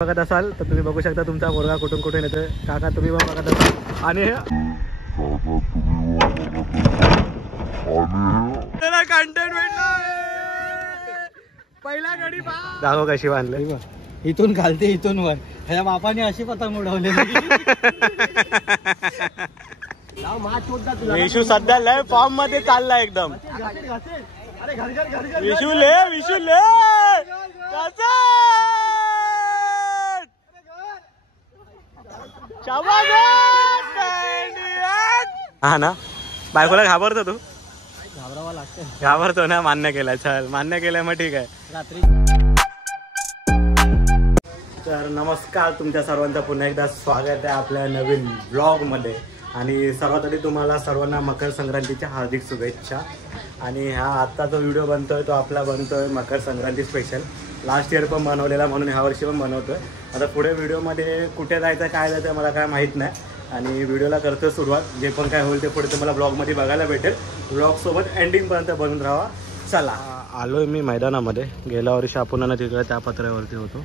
बघत असाल तर तुम्ही बघू शकता तुमचा मुलगा कुठून कुठून येतोय. काका तुम्ही पण बघत असाल आणि कंटेंट पहिला गडी दाखव कशी बांधले. इथून घालते इथून वर. ह्या बापाने अशी पतंग उडवली. विशू सध्या लय फॉर्म मध्ये चालला एकदम. विशू ले हा ना. बायकोला घाबरतो तू. घाबरावा लागतं. घाबरतो ना. मान्य केलाय. चल मान्य केलंय मग ठीक आहे. रात्री तर नमस्कार, तुमच्या सर्वांचं पुन्हा एकदा स्वागत आहे आपल्या नवीन ब्लॉग मध्ये. आणि सर्वात आधी तुम्हाला सर्वांना मकर संक्रांतीच्या हार्दिक शुभेच्छा. आणि हा आत्ताचा व्हिडिओ बनतोय तो आपला बनतोय Makar Sankranti special. Last year पण बनवलेला म्हणून ह्या वर्षी पण बनवतोय. आता पुढे व्हिडिओमध्ये कुठे जायचं काय जायचं मला काय माहीत नाही. आणि व्हिडिओला करतो सुरुवात. जे पण काय होईल ते पुढे तुम्हाला ब्लॉगमध्ये बघायला भेटेल. ब्लॉगसोबत एंडिंगपर्यंत बनून राहा. चला आलोय मी मैदानामध्ये. गेल्या वर्षी आपण तिकडे त्या पत्र्यावरती होतो.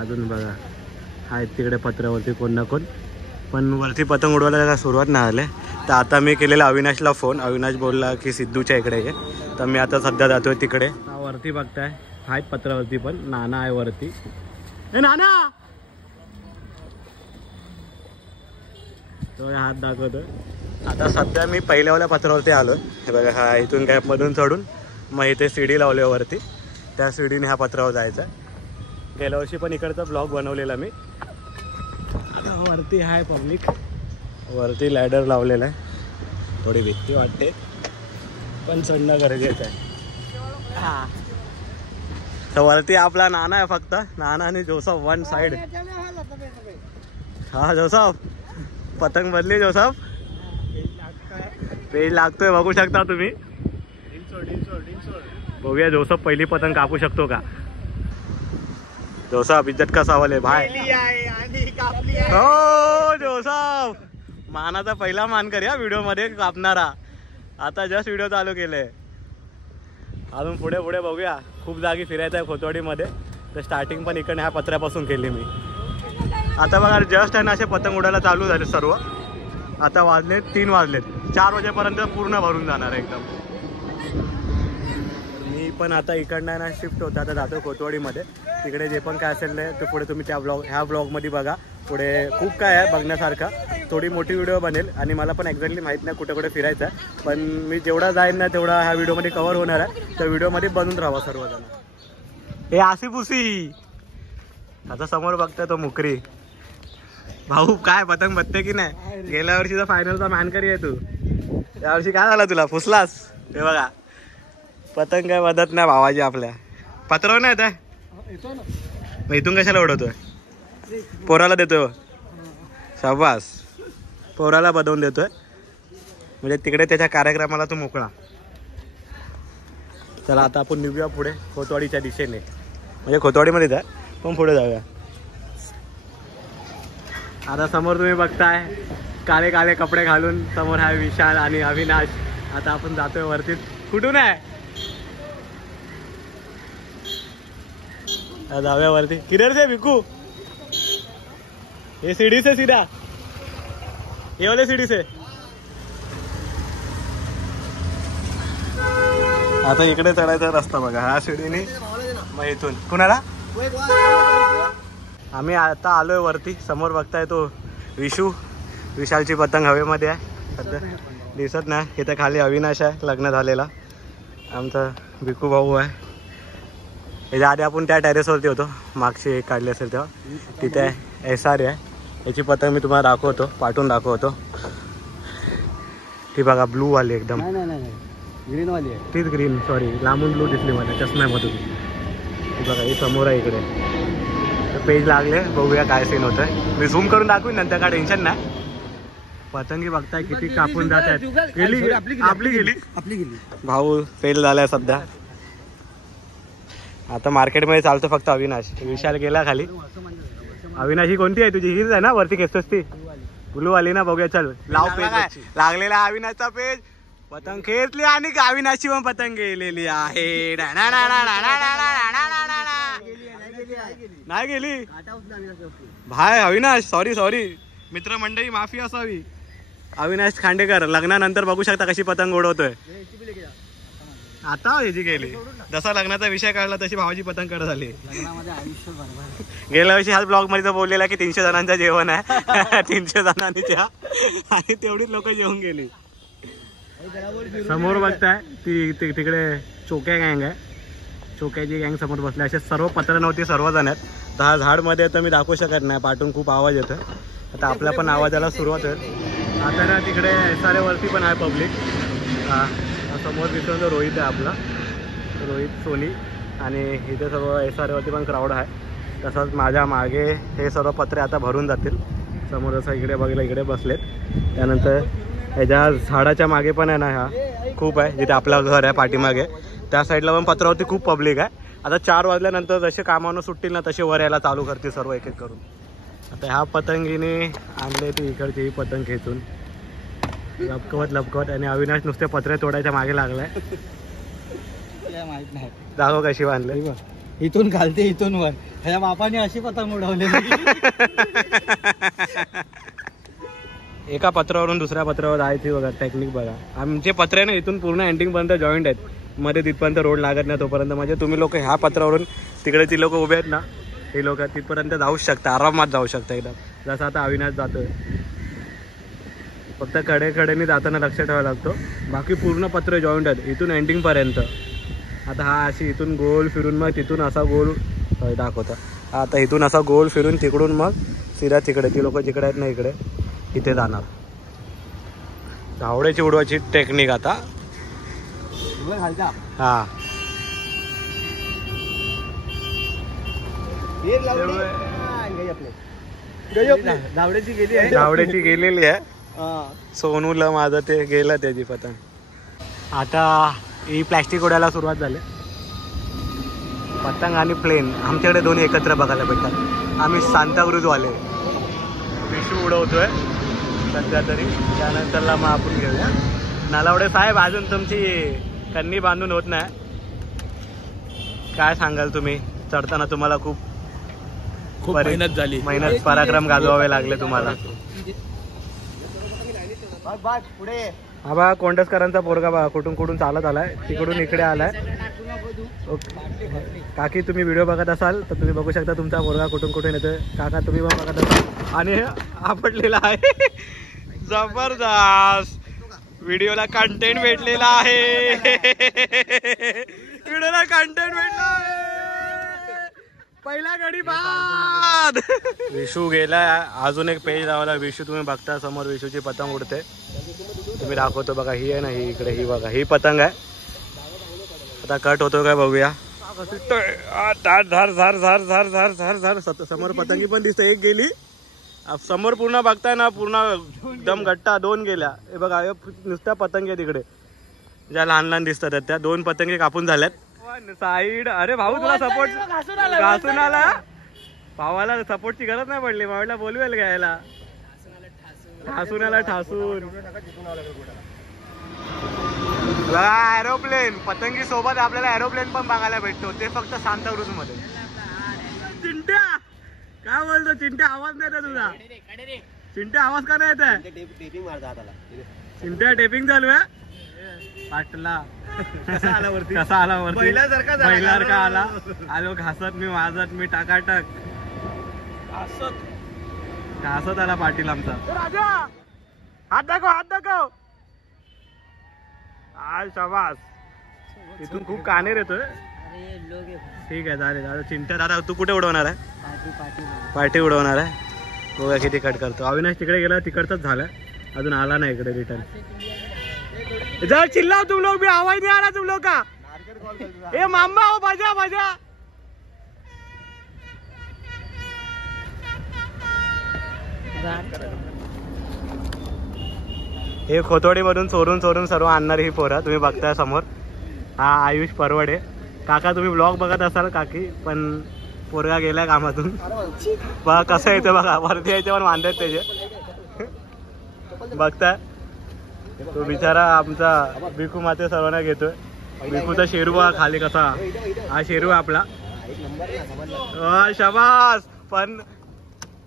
अजून बघा आहेत तिकडे पत्र्यावरती कोण ना कोण. पण वरती पतंग उडवायला काय सुरुवात नाही आले. तर आता मी केलेला अविनाशला फोन. अविनाश बोलला की सिद्धूच्या इकडे ये. तर मी आता सध्या जातोय तिकडे. वरती बघताय आहेत पत्रावरती पण नाना आहे वरती. ए नाना तो हात दाखवतोय. आता सध्या मी पहिल्यावाल्या पत्रावरती आलोय. हे बघा हा इथून काय मधून चढून मग इथे सीडी लावली वरती. त्या सीडीने ह्या पत्रावर जायचं. गेल्या वर्षी पण इकडचा ब्लॉग बनवलेला मी. आता वरती आहे पब्लिक. वरती लॅडर लावलेला आहे. थोडी भीती वाटते पण चढणं गरजेचं आहे. हा तर वरती आपला नाना आहे फक्त. नाना आणि जोसफ वन साइड. हा जोसफ पतंग बदली. जोसफ पेज लागतोय बघू शकता तुम्ही. बघूया जोसफ पहिली पतंग कापू शकतो का. जोसफ इज्जत का सवाल आहे भाई. हो जोसफ मानाचा पहिला मानकर या व्हिडिओ मध्ये कापणारा. आता जस्ट व्हिडिओ चालू केले. अजून पुढे पुढे बघूया. खूप जागी फिरायचं आहे खोतवाडीमध्ये. तर स्टार्टिंग पण इकडे ह्या पत्र्यापासून केली मी. आता बघा जस्ट आहे ना असे पतंग उडायला चालू झाले सर्व. आता वाजलेत 3 वाजलेत. 4 वाजेपर्यंत पूर्ण भरून जाणार आहे एकदम. मी पण आता इकडनं ना शिफ्ट होतं. आता जातो खोतवाडीमध्ये. तिकडे जे पण काय असेल ते पुढे तुम्ही त्या ह्या ब्लॉगमध्ये बघा. पुढे खूप काय आहे बघण्यासारखा. थोडी मोठी व्हिडिओ बनेल. आणि मला पण एक्झॅक्टली माहीत नाही कुठे कुठे फिरायचं आहे. पण मी जेवढा जाईन ना तेवढा ह्या व्हिडिओमध्ये कव्हर होणार आहे. तर व्हिडिओमध्ये बनून राहावा सर्वजण. हे आसिपुसी आता समोर बघताय तो मुकरी भाऊ. काय पतंग बघते की नाही. गेल्या वर्षीचा फायनलचा मॅनकरी आहे तू. यावर्षी काय झाला तुला फुसलास. हे बघा पतंग काय बदत नाही भावाजी आपल्या. पत्रावर नाही येत मग इथून कशाला उडवतोय. पोराला देतोय. शाबास पोराला बदवून देतोय. म्हणजे तिकडे त्याच्या कार्यक्रमाला तू मोकळा. चला आता आपण निघूया पुढे खोतवाडीच्या दिशेने. म्हणजे खोतवाडीमध्येच आहे पण पुढे जाऊया. आता समोर तुम्ही बघताय काळे काळे कपडे घालून समोर आहे विशाल आणि अविनाश. आता आपण जातोय वरती. कुठून आहे जाऊया वरती. किधर से भिकू. ये सीढ़ी से सीधा. ये वाले सीढ़ी से. आता इकडे चढायचा रस्ता बघा. ह्या सीडीने मग इथून कुणाला. आम्ही आता आलोय वरती. समोर बघताय तो विशू. विशालची पतंग हवेमध्ये आहे सध्या दिसत नाही. इथे खाली अविनाश आहे लग्न झालेला. आमचा भिकू भाऊ आहे. याच्या आधी आपण त्या टेरेसवरती होतो. मागची एक काढली असेल तेव्हा. तिथे SR आहे. याची पतंग मी तुम्हाला दाखवतो. पाठवून दाखवतो. ती बघा ब्लू वाली एकदम. ग्रीन वाली आहे. तीच ग्रीन. सॉरी लांबून ब्लू दिसली मला चष्म्यामधून. बघा ही समोर आहे इकडे. तर पेज लागले. बघूया काय सीन होत आहे. मी झूम करून दाखवीन नंतर काय टेन्शन नाही. पतंगी बघताय किती कापून जात आहेत. गेली आपली गेली. भाऊ फेल झालाय सध्या. आता मार्केटमध्ये चालतो फक्त अविनाश. विशाल गेला खाली. अविनाश ही कोणती आहे तुझी. हीच आहे ना वरती खेचतोस ती ब्लू वाली ना. बघूया चल लाव पेज. लागलेला अविनाशचा पेज. पतंग खेचली आणि अविनाशची पण पतंग गेलेली आहे. नाही गेली भाय अविनाश सॉरी मित्रमंडळी माफी असावी. अविनाश खांडेकर लग्नानंतर बघू शकता कशी पतंग उडवतोय. आता ह्याची गेली. जसा लग्नाचा विषय काढला तशी भावाची पतंग कडे झाली. गेल्या वर्षी ह्याच ब्लॉग मध्ये बोललेला की 300 जणांचं जेवण आहे 300 जणांनी चहा आणि तेवढीच लोक जेवून गेली. समोर बघताय ती तिकडे चोक्या गँग आहे. चोक्याची गँग समोर बसले. असे सर्व पत्र नव्हती सर्वजण आहेत. तर हा झाड मध्ये तर मी दाखवू शकत नाही पाठून खूप आवाज येतोय. आता आपल्या पण आवाजाला सुरुवात होईल. आता ना तिकडे SRA वरती पण आहे पब्लिक. समोर दिसतो तो रोहित आहे आपला रोहित सोनी आणि इथे सर्व SRA वरती पण क्राऊड आहे. तसंच माझ्या मागे हे सर्व पत्रे आता भरून जातील. समोर असं इकडे बघितलं इकडे बसलेत. त्यानंतर ह्याच्या झाडाच्या मागे पण आहे ना ह्या खूप आहे जिथे आपलं घर आहे पाठीमागे त्या साईडला पण पत्रावरती खूप पब्लिक आहे. आता 4 वाजल्यानंतर जसे कामानं सुटतील ना तसे वर यायला चालू करतील सर्व एक एक करून. आता ह्या पतंगीने आणले ती इकडची ही पतंग खेचून लपकवत आणि अविनाश नुसते पत्रे तोडायच्या मागे लागलाय. माहित नाही दाखव कशी बांधले. इथून घालते इथून वर. ह्या बापाने अशी पतंग उडवली. एका पत्रावरून दुसऱ्या पत्रावर जायची बघा टेक्निक बघा. आमचे पत्रे ना इथून पूर्ण एंडिंग पर्यंत जॉईंट आहेत. मध्ये तिथपर्यंत रोड लागत नाही तोपर्यंत. म्हणजे तुम्ही लोक ह्या पत्रावरून तिकडे ती लोक उभे आहेत ना हे लोक तिथपर्यंत जाऊच शकता. आरामात जाऊ शकता एकदम. जसं आता अविनाश जातोय. फक्त कडेने जाताना लक्ष ठेवायला लागतो. बाकी पूर्ण पत्र जॉईंट आहेत इथून एंडिंग पर्यंत. आता हा अशी इथून गोल फिरून मग तिथून असा गोल दाखवता. आता इथून असा गोल फिरून तिकडून मग सीधा तिकडे ती लोक जिकडे आहेत ना इकडे इथे जाणार. धावड्याची उडवायची टेक्निक आता. हा धावड्याची गेलेली आहे. सोनूला माझं ते गेलं त्याची पतंग. आता ही प्लॅस्टिक उडायला सुरुवात झाली. पतंग आणि प्लेन आमच्याकडे दोन्ही एकत्र बघायला भेटतात. आम्ही सांताक्रूजवाले विशू उडवतोय सध्या तरी. त्यानंतरला मग आपण घेऊया. नालावडे साहेब अजून तुमची कन्नी बांधून होत नाही. काय सांगाल तुम्ही चढताना तुम्हाला खूप मेहनत झाली. मेहनत पराक्रम गाजवावे लागले तुम्हाला. हा बा कोंडसकरांचा पोरगा बा कुठून चालत आलाय तिकडून इकडे आलाय. ओके काकी तुम्ही व्हिडिओ बघत असाल तर तुम्ही बघू शकता तुमचा पोरगा कुठून येतोय. काका तुम्ही पण बघत असाल. आणि आपटलेला आहे जबरदस्त. व्हिडिओला कंटेंट भेटलेला आहे. व्हिडिओला कंटेंट भेटला आहे. पहिला गडी बाद. विशू गेला. अजून एक पेज लावला. विशू तुम्ही बघता समोर विशूची पतंग उडते. तुम्ही दाखवतो बघा. ही आहे ना ही इकडे ही बघा ही पतंग आहे. आता कट होतो काय बघूया. समोर पतंगी पण दिसते. एक गेली समोर पूर्ण बघताय ना पूर्ण एकदम गट्टा 2 गेल्या. हे बघा नुसत्या पतंगी आहे तिकडे ज्या लहान दिसतात त्या 2 पतंगी कापून झाल्यात. साईड. अरे भाऊ तुला सपोर्ट घासून आला. भावाला सपोर्टची गरज नाही पडली. भावाला बोलवेल घ्यायला. ठासून आला ठासून. एरोप्लेन पतंगी सोबत आपल्याला एरोप्लेन पण बघायला भेटतो. ते फक्त सांताक्रूज मध्ये. चिंट्या काय बोलतो चिंट्या. आवाज नाही येत तुझा. चिंट्या आवाज का नाही येत आहे. चिंट्या टेपिंग चालू आहे. पाटला कसा आला वरती पहिल्यासारखा आला. आलो घासत मी वाजत मी टाकाटक घासत आला पाटील आमचा. हात दाखव. आज शाबास. तिथून खूप कानेर येतोय. ठीक आहे चालेल. चिंट्या दादा तू कुठे उडवणार आहे. पाठी उडवणार आहे. बघा किती कट करतो. अविनाश तिकडे गेला तिकडचाच झालं. अजून आला नाही इकडे रिटर्न. जरा चिल्लाओ तुम लोग भी. आवाज नहीं आ रहा तुम लोग का. ए मामा हो बजा. हे खोतोडी मधून चोरून सर्व आणणारी ही पोरं तुम्ही बघताय समोर. हा आयुष परवडे. काका तुम्ही ब्लॉग बघत असाल काकी पण पोरगा गेलाय कामातून. बघा कसं येतं बघा. वरती यायच्यावर वांद्यात त्याचे बघताय. तो बिचारा आमचा बिकू माते सर्वांना घेतोय. बिकूचा शेरू खाली कसा. हा शेरू आपला शाबास. पण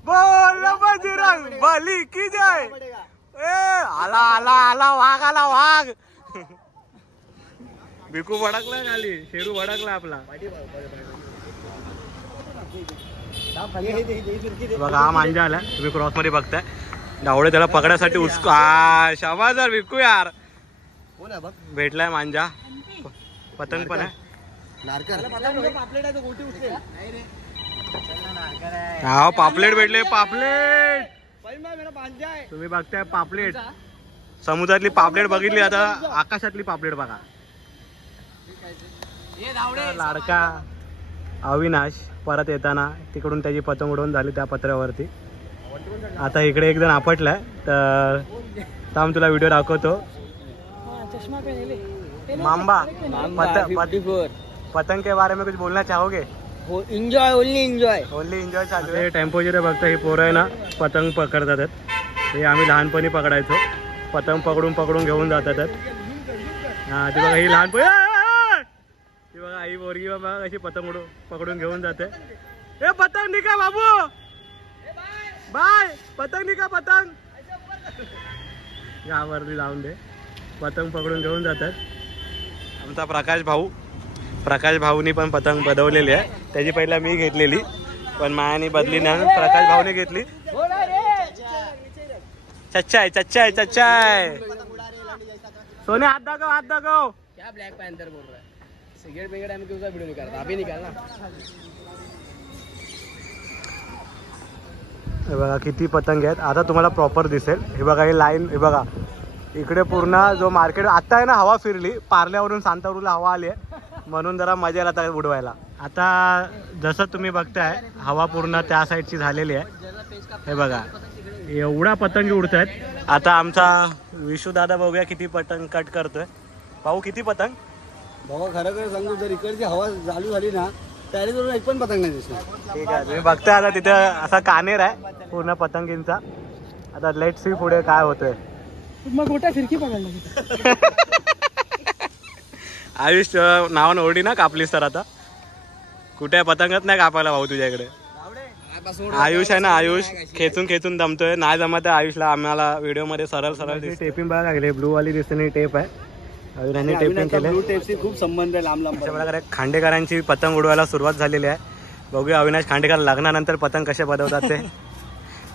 बोल बजरंग बली की जय. आला आला आला वाघ आला वाघ. बिकू भडकला खाली, शेरू भडकला आपला. बघा हा मांजा आला, तुम्ही क्रॉस मध्ये बघताय. डावळे त्याला पकडायसाठी शाबास यार बिकू यार. भेटलाय मांजा. पतंग पण आहे. हा पापलेट भेटले. पापलेट तुम्ही बघताय. पापलेट समुद्रातली पापलेट बघितली, आता आकाशातली पापलेट बघा. लाडका अविनाश परत येताना तिकडून त्याची पतंग उडवून झाली त्या पत्र्यावरती. आता इकडे एक जण आपटलाय, तर थांब तुला व्हिडिओ दाखवतो. मांबा पतंग के बारे में कुछ बोलना चाहोगे? Enjoy only enjoy. Only enjoy चालू आहे. टेम्पो जिथे बघता ही पोरं आहे ना पतंग पकडतात. हे आम्ही लहानपणी पकडायचो. पतंग पकडून पकडून घेऊन जातात. हा ते बघा ही लहानपणी ती बघा आई पोरगी बघा कशी पतंग पकडून घेऊन जाते. ए पतंग निका बाबू, बाय. पतंग निका पतंग. यावरती जाऊन दे. पतंग पकडून घेऊन जातात. आमचा प्रकाश भाऊनी पण पतंग बदवलेली आहे. त्याची पहिला मी घेतलेली, पण मायानी बदली ना प्रकाश भाऊने घेतली. चच्चाय चच्चाय चच्चाय. सोने हाथ दाखव हाथ दाखव. क्या ब्लैक पैंथर बोल रहा है? सिगरेट बिगरेट आम्ही तुझा व्हिडिओ निकालता, अभी निकाल ना. हे बघा किती पतंग आहेत. आता तुम्हाला प्रॉपर दिसेल. हे बघा ही लाईन. हे बघा इकडे पूर्ण जो मार्केट आता आहे ना, हवा फिरली. पार्ल्यावरून सांतावरूला हवा आली आहे, म्हणून जरा मजा आला आता उडवायला. आता जसं तुम्ही बघताय हवा पूर्ण त्या साईडची झालेली आहे. हे बघा एवढा पतंग उडत आहेत. आता आमचा विशू दादा बघूया किती पतंग कट करतोय. भाऊ किती पतंग? भाऊ खरं खरं सांगू, जर इकडची हवा चालू झाली ना त्याने एक पण पतंग नाही दिसणार. ठीक आहे, तुम्ही बघताय आता तिथे असा कानेर आहे पूर्ण पतंगींचा. आता लेट सी पुढे काय होतोय. मग मोठा खिडकी पकडला. आयुष नावानं ओढी ना कापलीस तर आता कुठे पतंगच नाही कापायला भाऊ तुझ्या इकडे. आयुष आहे ना, आयुष खेचून खेचून दमतोय. नाही जमत आहे आयुषला. आम्हाला व्हिडिओ मध्ये सरळ सरळ टेपिंग बघा लागले. ब्लू वाली दिसते टेप आहे. अविनाशने टेपिंग केले. ब्लू टेपशी खूप संबंध आहे लांब लांब. खांडेकरांची पतंग उडवायला सुरुवात झालेली आहे. बघूया अविनाश खांडेकर लग्नानंतर पतंग कसे बदवतात ते.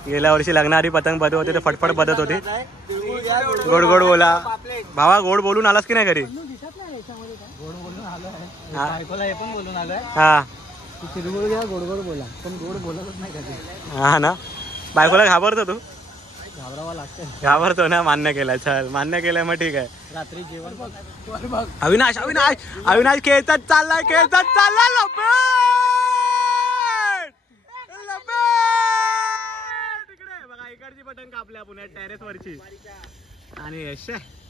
गेल्या वर्षी लग्नाआधी पतंग बदव होते, ते फटफट बदत होती. गोड गोड बोला भावा. गोड बोलून आलास की नाही घरी? बायकोला हे पण बोलून आलोय. हा तिरगुळ घ्या, गोड गोड बोला. पण गोड बोलतच नाही कधी. हा ना. बायकोला घाबरतो तू? घाबरावा लागतं. घाबरतो ना. मान्य केलाय. चल मान्य केलंय मग ठीक आहे. रात्री जेवण बघ. अविनाश अविनाश अविनाश खेळतात चाललाय खेळतात चाललाय. तिकडे बघा इकडची पतंग कापल्या पुण्यात टेरेस वरची. आणि यश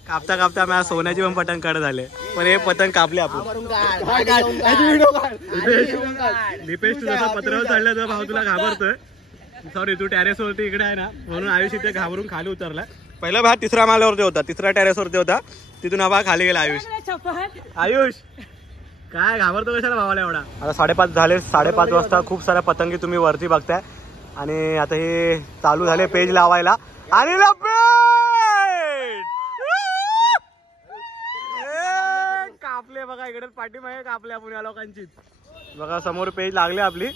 कापता कापता माझ्या सोन्याची पण पतंग कट झाले. पण हे पतंग कापले आपण. दीपेश तू जसं पत्रावर चढला तर भाऊ तुला घाबरतोय. सॉरी तू टेरेस वरती इकडे आहे ना, म्हणून आयुष इथे घाबरून खाली उतरला. पहिला भाग तिसऱ्या माल्यावरती होता, तिसऱ्या टेरेस वरती होता. तिथून हा भाग खाली गेला. आयुष काय घाबरतो कशाला भावाला एवढा? आता 5:30 झाले. 5:30 वाजता खूप साऱ्या पतंगी तुम्ही वरती बघताय. आणि आता हे चालू झाले पेज लावायला. आणि कापले बघा इकडे पाठीमागे कापल्या पुण्या लोकांची. बघा समोर पेज लागले आपली.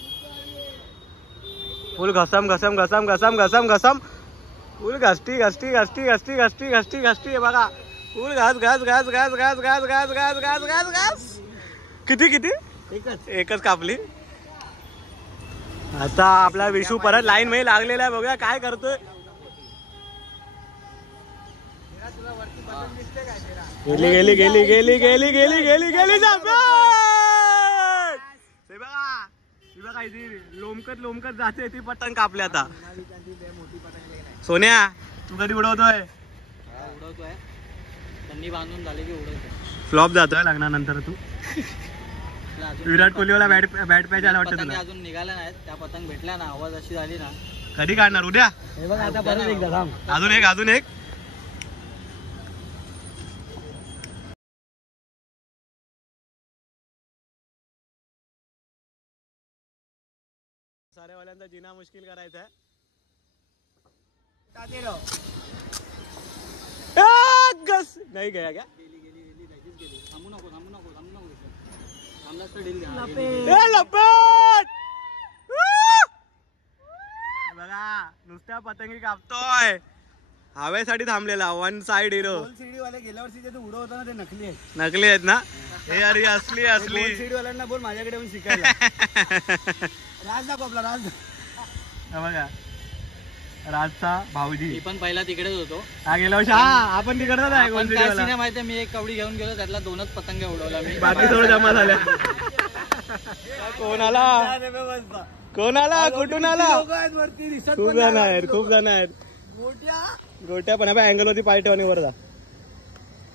फुल घसम घसम घसम घसम घसम घसम. फुल घसटी घसटी घसटी घसटी घसटी घसटी घसटी. बघा फुल घास घास घास घास घास घास घास घास घास घास घास. किती किती? एकच कापली. आता आपला विशू परत लाईन मध्ये लागलेला आहे. बघूया काय करतोय. गेली गेली गेली गेली गेली गेली गेली गेली. बघा लोमकत लोमकत जाते ती पतंग कापली. आता सोन्या तू कधी उडवतोय? उडवतोय. त्यांनी बांधून झाले की उडवतोय. फ्लॉप जातोय लग्नानंतर तू. विराट कोहलीवाला बॅट पॅच आला वाटतं तुला. अजून निघाल्या नाहीत त्या पतंग. भेटल्या ना आवाज अशी झाली ना. कधी काढणार? उद्या. हे बघ आता परत एकदा थांब. अजून एक आता जिना मुश्किल करायचा आहे. नाही गया क्या बघा नुसत्या पतंगी कापतोय. हवेसाठी थांबलेला वन साइड हिरो. सीडी वाले गेल्या वर्षी जे उडवताना ते नकली आहेत. नकली आहेत ना हे? अरे असली असली. सीडी वाल्यांना बोल माझ्याकडे पण शिकायला. राज दाखव आपला राज. बघा राजचा भाऊजी. मी पण पहिला तिकडेच होतो. हा गेल्या वर्षी. हा आपण तिकडचा आहे. पण काय सीन आहे माहितीये, मी एक कवडी घेऊन गेलो, त्यातला 2च पतंग उडवला मी. बाकी थोडं जमा झाल्या. कोण आला? कोण आला? कुठून आला? खूप जण आहेत, खूप जण आहेत. गोट्या पण अँगल होती पायठेवानी वर जा.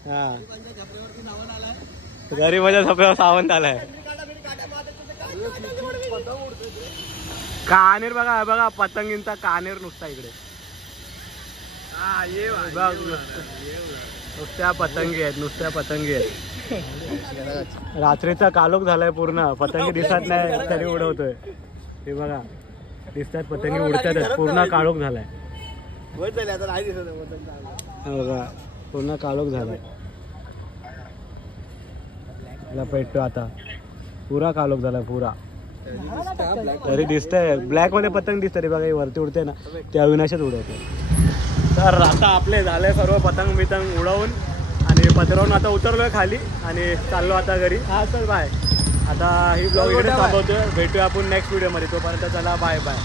हा गरीबाच्या छपऱ्यावर सावंत आलाय. कानेर बघा बघा पतंगींचा कानेर नुसता इकडे. नुसत्या पतंगी आहेत, नुसत्या पतंगी आहेत. रात्रीचा कालोख झालाय पूर्ण. पतंगी दिसत नाही तरी उडवतोय. हे बघा दिसतात पतंगी उडतात. पूर्ण काळोख झालाय. बघा पूर्ण काळोख झालाय. पेटतो आता. पुरा काळोख झालाय पुरा. तरी दिसतंय ब्लॅक मध्ये पतंग दिसतंय. बघा वरती उडते ना ते अविनाशच उडवते. तर आता आपले झाले सर्व पतंग बितंग उडवून आणि पत्र्यावरून आता उतरलोय खाली आणि चाललो आता घरी. हा चल बाय. आता ही ब्लॉग इकडे थांबवतोय. भेटूया आपण नेक्स्ट व्हिडिओ मध्ये. तोपर्यंत चला बाय बाय.